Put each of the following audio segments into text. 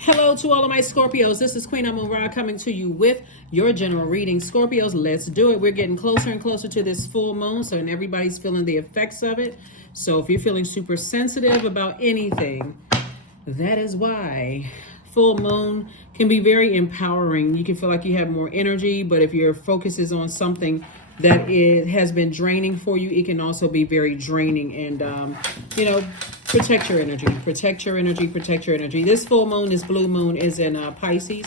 Hello to all of my Scorpios. This is Queen Amun Ra coming to you with your general reading. Scorpios, let's do it. We're getting closer and closer to this full moon, so and everybody's feeling the effects of it. So if you're feeling super sensitive about anything, that is why. Full moon can be very empowering. You can feel like you have more energy, but if your focus is on something that has been draining for you, it can also be very draining. And protect your energy. Protect your energy. Protect your energy. This full moon, this blue moon, is in Pisces.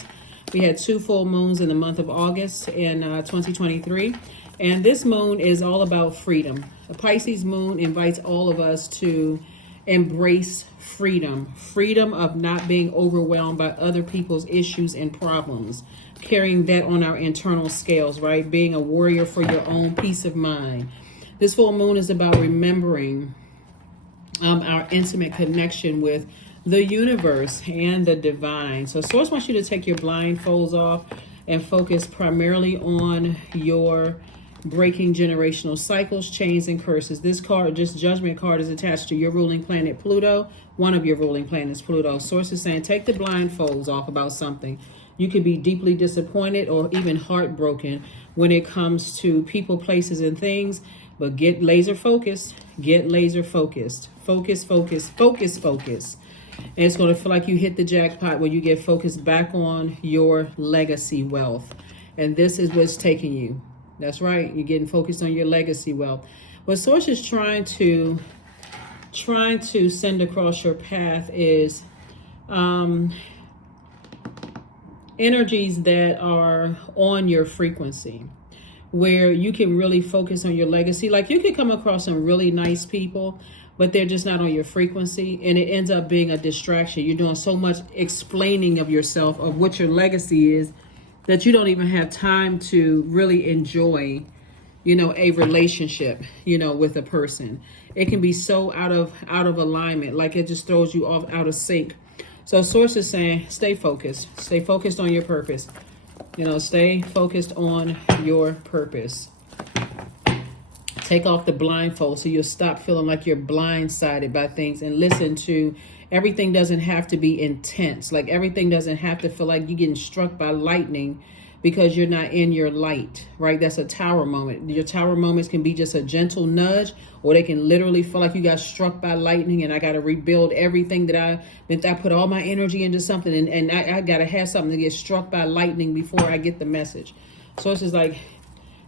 We had 2 full moons in the month of August in 2023. And this moon is all about freedom. The Pisces moon invites all of us to embrace freedom. Freedom of not being overwhelmed by other people's issues and problems. Carrying that on our internal scales, right? Being a warrior for your own peace of mind. This full moon is about remembering our intimate connection with the universe and the divine. So Source wants you to take your blindfolds off and focus primarily on your breaking generational cycles, chains, and curses. This card, this judgment card, is attached to your ruling planet Pluto, one of your ruling planets Pluto. Source is saying take the blindfolds off about something. You could be deeply disappointed or even heartbroken when it comes to people, places, and things, but get laser focused. Get laser focused. Focus, focus, focus, focus. And it's going to feel like you hit the jackpot when you get focused back on your legacy wealth. And this is what's taking you. That's right. You're getting focused on your legacy wealth. What Source is trying to send across your path is energies that are on your frequency, where you can really focus on your legacy. Like you can come across some really nice people, but they're just not on your frequency, and it ends up being a distraction. You're doing so much explaining of yourself, of what your legacy is, that you don't even have time to really enjoy, a relationship, with a person. It can be so out of alignment, like it just throws you off, out of sync. So Source is saying, stay focused. Stay focused on your purpose. Stay focused on your purpose. Take off the blindfold so you'll stop feeling like you're blindsided by things, and listen to everything. Doesn't have to be intense. Like everything doesn't have to feel like you're getting struck by lightning because you're not in your light, right? That's a tower moment. Your tower moments can be just a gentle nudge, or they can literally feel like you got struck by lightning and I got to rebuild everything that I put all my energy into something, and I got to have something to get struck by lightning before I get the message. So it's just like,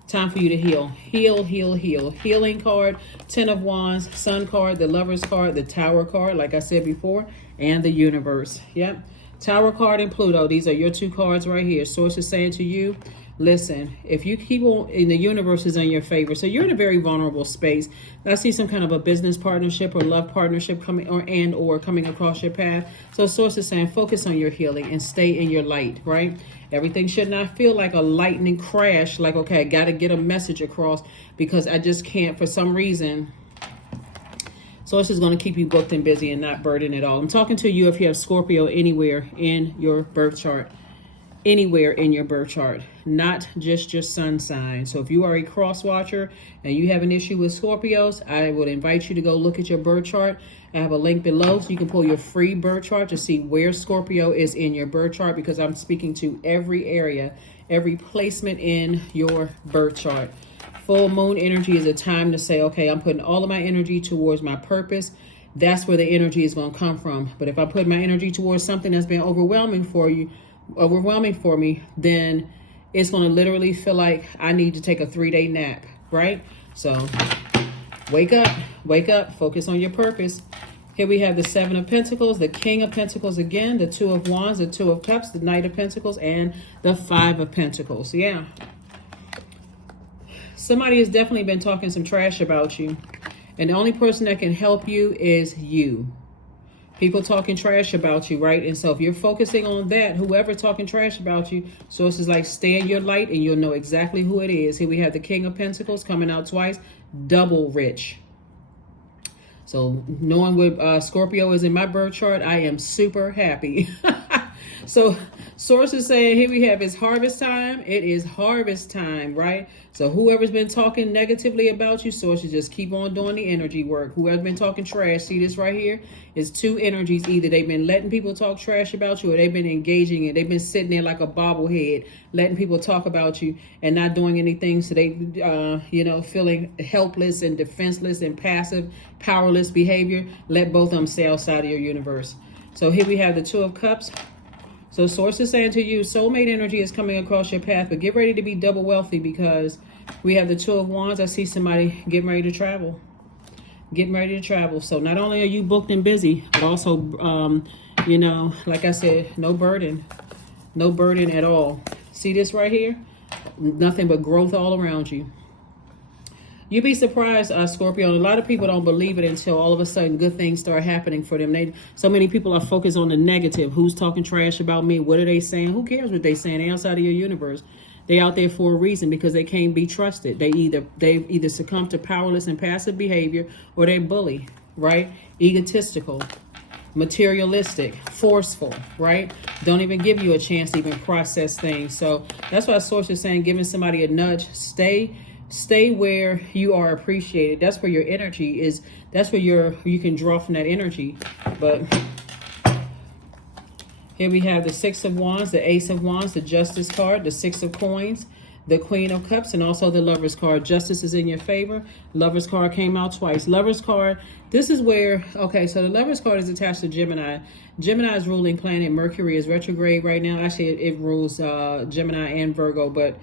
time for you to heal. Heal, heal, heal. Healing card, 10 of Wands, Sun card, the Lovers card, the Tower card, like I said before, and the Universe. Yep. Tower card and Pluto. These are your 2 cards right here. Source is saying to you, listen, if you keep on, in the universe is in your favor. So you're in a very vulnerable space. I see some kind of a business partnership or love partnership coming or coming across your path. So Source is saying focus on your healing and stay in your light, right? Everything should not feel like a lightning crash. Like, okay, I got to get a message across because I just can't, for some reason. Source is going to keep you booked and busy and not burdened at all. I'm talking to you if you have Scorpio anywhere in your birth chart. Anywhere in your birth chart, not just your sun sign. So if you are a cross watcher and you have an issue with Scorpios, I would invite you to go look at your birth chart. I have a link below so you can pull your free birth chart to see where Scorpio is in your birth chart, because I'm speaking to every area, every placement in your birth chart. Full moon energy is a time to say, okay, I'm putting all of my energy towards my purpose. That's where the energy is going to come from. But if I put my energy towards something that's been overwhelming for me, then it's going to literally feel like I need to take a 3-day nap, right? So wake up, focus on your purpose. Here we have the 7 of Pentacles, the King of Pentacles again, the 2 of Wands, the 2 of Cups, the Knight of Pentacles, and the 5 of Pentacles. Yeah. Somebody has definitely been talking some trash about you, and the only person that can help you is you. People talking trash about you, right? And so if you're focusing on that, whoever talking trash about you, Source is like, stay in your light and you'll know exactly who it is. Here we have the King of Pentacles coming out twice, double rich. So knowing what Scorpio is in my birth chart, I am super happy. So source is saying here we have it's harvest time. It is harvest time, right? So whoever's been talking negatively about you, sources, just keep on doing the energy work. Whoever's been talking trash, see this right here? It's two energies. Either they've been letting people talk trash about you, or they've been engaging it. They've been sitting there like a bobblehead, letting people talk about you and not doing anything. So they, feeling helpless and defenseless and passive, powerless behavior. Let both of them stay outside of your universe. So here we have the Two of Cups. So source is saying to you, soulmate energy is coming across your path, but get ready to be double wealthy, because we have the Two of Wands. I see somebody getting ready to travel. Getting ready to travel. So not only are you booked and busy, but also, like I said, no burden. No burden at all. See this right here? Nothing but growth all around you. You'd be surprised, Scorpio. A lot of people don't believe it until all of a sudden good things start happening for them. So many people are focused on the negative. Who's talking trash about me? What are they saying? Who cares what they saying? They're outside of your universe. They out there for a reason, because they can't be trusted. They've either succumb to powerless and passive behavior, or they bully, right? Egotistical, materialistic, forceful, right? Don't even give you a chance to even process things. So that's why source is saying, giving somebody a nudge. Stay where you are appreciated. That's where your energy is. That's where you can draw from that energy. But here we have the Six of Wands, the Ace of Wands, the Justice card, the Six of Coins, the Queen of Cups, and also the Lover's card. Justice is in your favor. Lover's card came out twice. Lover's card, this is where, okay, so the Lover's card is attached to Gemini. Gemini's ruling planet, Mercury, is retrograde right now. Actually, it rules Gemini and Virgo, but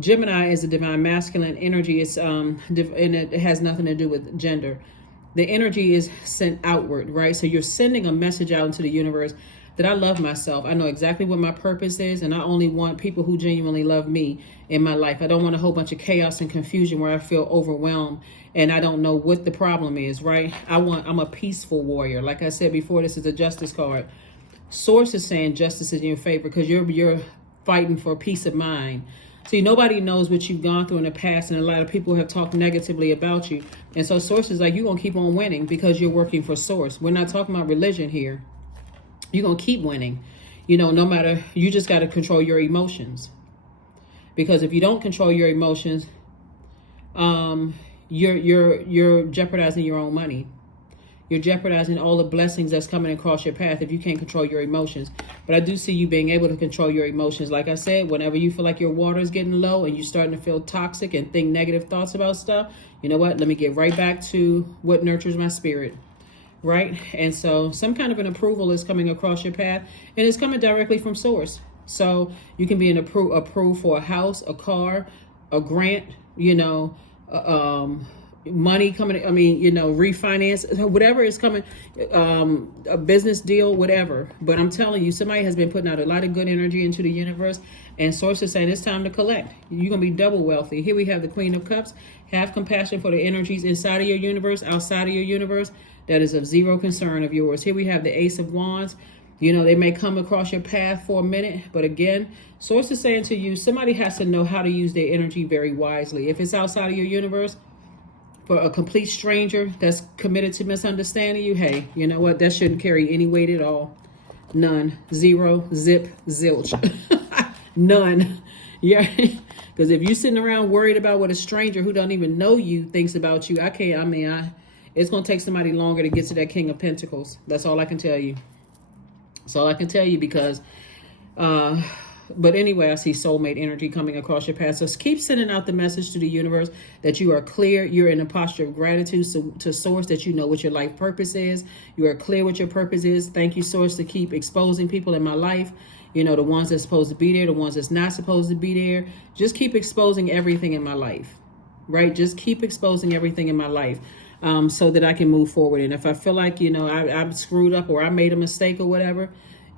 Gemini is a divine masculine energy. It's and it has nothing to do with gender. The energy is sent outward, right? So you're sending a message out into the universe that I love myself. I know exactly what my purpose is, and I only want people who genuinely love me in my life. I don't want a whole bunch of chaos and confusion where I feel overwhelmed and I don't know what the problem is, right? I'm a peaceful warrior. Like I said before, this is a Justice card. Source is saying justice is in your favor, because you're fighting for peace of mind. See, nobody knows what you've gone through in the past, and a lot of people have talked negatively about you. And so source is like, you're going to keep on winning because you're working for source. We're not talking about religion here. You're going to keep winning. No matter, you just got to control your emotions. Because if you don't control your emotions, you're jeopardizing your own money. You're jeopardizing all the blessings that's coming across your path if you can't control your emotions. But I do see you being able to control your emotions. Like I said, whenever you feel like your water is getting low and you're starting to feel toxic and think negative thoughts about stuff, you know what? Let me get right back to what nurtures my spirit, right? And so some kind of an approval is coming across your path, and it's coming directly from source. So you can be approved for a house, a car, a grant, money coming, refinance, whatever is coming, a business deal, whatever. But I'm telling you, somebody has been putting out a lot of good energy into the universe, and source is saying it's time to collect. You're going to be double wealthy. Here we have the Queen of Cups. Have compassion for the energies inside of your universe, outside of your universe. That is of zero concern of yours. Here we have the Ace of Wands. They may come across your path for a minute, but again, source is saying to you, somebody has to know how to use their energy very wisely. If it's outside of your universe, for a complete stranger that's committed to misunderstanding you, hey, you know what? That shouldn't carry any weight at all. None. Zero. Zip. Zilch. None. Yeah. Because if you're sitting around worried about what a stranger who don't even know you thinks about you, it's going to take somebody longer to get to that King of Pentacles. That's all I can tell you. That's all I can tell you, because but anyway, I see soulmate energy coming across your path. So keep sending out the message to the universe that you are clear. You're in a posture of gratitude to source, that you know what your life purpose is. You are clear what your purpose is. Thank you, source, to keep exposing people in my life. The ones that's supposed to be there, the ones that's not supposed to be there. Just keep exposing everything in my life, right? Just keep exposing everything in my life. So that I can move forward. And if I feel like, I'm screwed up or I made a mistake or whatever,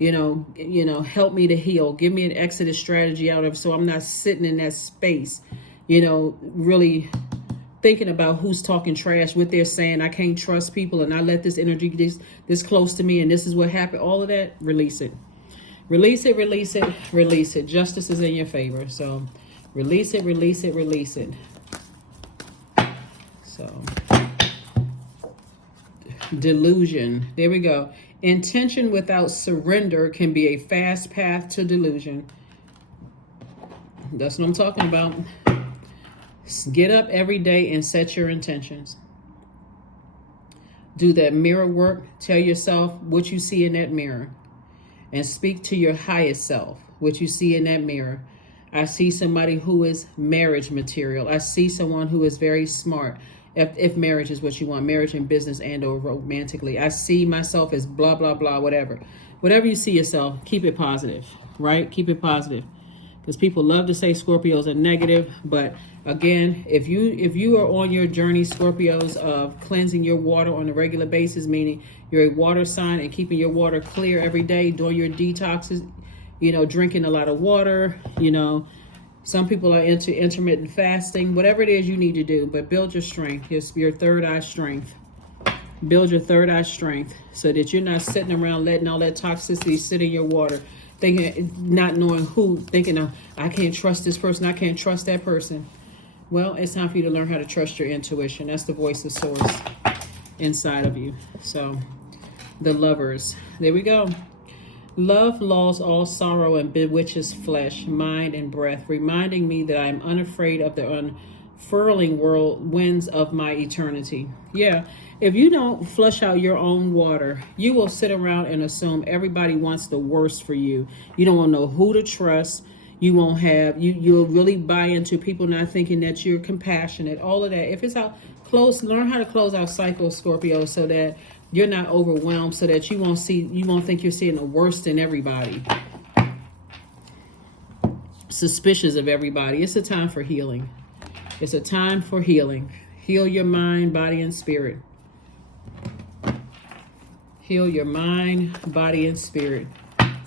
help me to heal. Give me an exodus strategy out of, so I'm not sitting in that space, really thinking about who's talking trash, what they're saying. I can't trust people, and I let this energy get this close to me, and this is what happened. All of that, release it. Release it, release it, release it. Justice is in your favor. So release it, release it, release it. So delusion. There we go. Intention without surrender can be a fast path to delusion. That's what I'm talking about. Get up every day and set your intentions. Do that mirror work. Tell yourself what you see in that mirror. And speak to your highest self, what you see in that mirror. I see somebody who is marriage material. I see someone who is very smart. If marriage is what you want, marriage and business and or romantically. I see myself as blah, blah, blah, whatever. Whatever you see yourself, keep it positive, right? Keep it positive. Because people love to say Scorpios are negative. But again, if you are on your journey, Scorpios, of cleansing your water on a regular basis, meaning you're a water sign and keeping your water clear every day, doing your detoxes, drinking a lot of water, some people are into intermittent fasting, whatever it is you need to do, but build your strength, your third eye strength. Build your third eye strength so that you're not sitting around letting all that toxicity sit in your water, not knowing thinking, oh, I can't trust this person, I can't trust that person. Well, it's time for you to learn how to trust your intuition. That's the voice of source inside of you. So, the Lovers. There we go. Love lulls all sorrow and bewitches flesh, mind, and breath, reminding me that I am unafraid of the unfurling whirlwinds of my eternity. Yeah, if you don't flush out your own water, you will sit around and assume everybody wants the worst for you. You don't want to know who to trust. You won't have, you'll really buy into people not thinking that you're compassionate, all of that. If it's out, learn how to close out cycles, Scorpio, so that you're not overwhelmed, so that you won't think you're seeing the worst in everybody. Suspicious of everybody. It's a time for healing. It's a time for healing. Heal your mind, body, and spirit. Heal your mind, body, and spirit.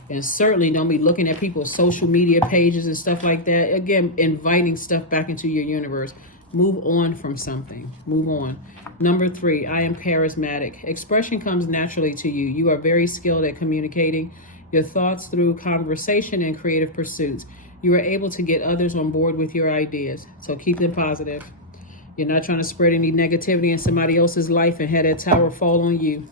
And certainly don't be looking at people's social media pages and stuff like that. Again, inviting stuff back into your universe. Move on from something. Move on. Number 3, I am charismatic. Expression comes naturally to you. You are very skilled at communicating your thoughts through conversation and creative pursuits. You are able to get others on board with your ideas. So keep them positive. You're not trying to spread any negativity in somebody else's life and have that tower fall on you.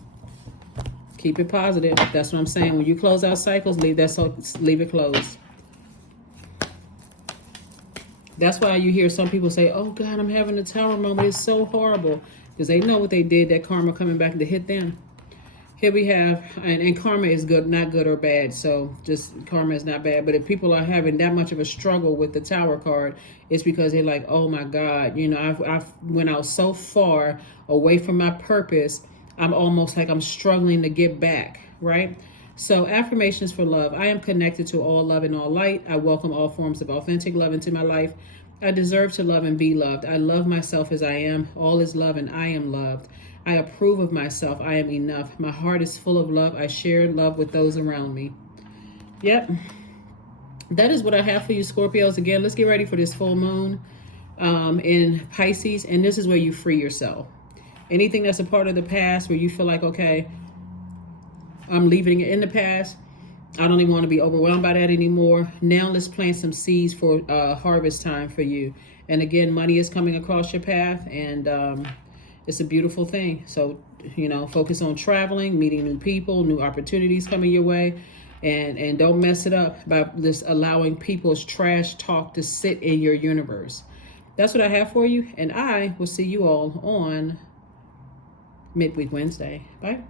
Keep it positive. That's what I'm saying. When you close out cycles, leave it closed. That's why you hear some people say, oh God, I'm having a tower moment. It's so horrible. Because they know what they did, that karma coming back to hit them. Here we have, and karma is good, not good or bad. So just karma is not bad. But if people are having that much of a struggle with the tower card, it's because they're like, oh my God, I've went out so far away from my purpose. I'm almost like I'm struggling to get back, right? So affirmations for love. I am connected to all love and all light. I welcome all forms of authentic love into my life. I deserve to love and be loved. I love myself as I am. All is love and I am loved. I approve of myself. I am enough. My heart is full of love. I share love with those around me. Yep. That is what I have for you, Scorpios. Again, let's get ready for this full moon in Pisces. And this is where you free yourself. Anything that's a part of the past where you feel like, okay, I'm leaving it in the past. I don't even want to be overwhelmed by that anymore. Now let's plant some seeds for harvest time for you. And again, money is coming across your path, and it's a beautiful thing. So, focus on traveling, meeting new people, new opportunities coming your way. And don't mess it up by just allowing people's trash talk to sit in your universe. That's what I have for you. And I will see you all on Midweek Wednesday. Bye.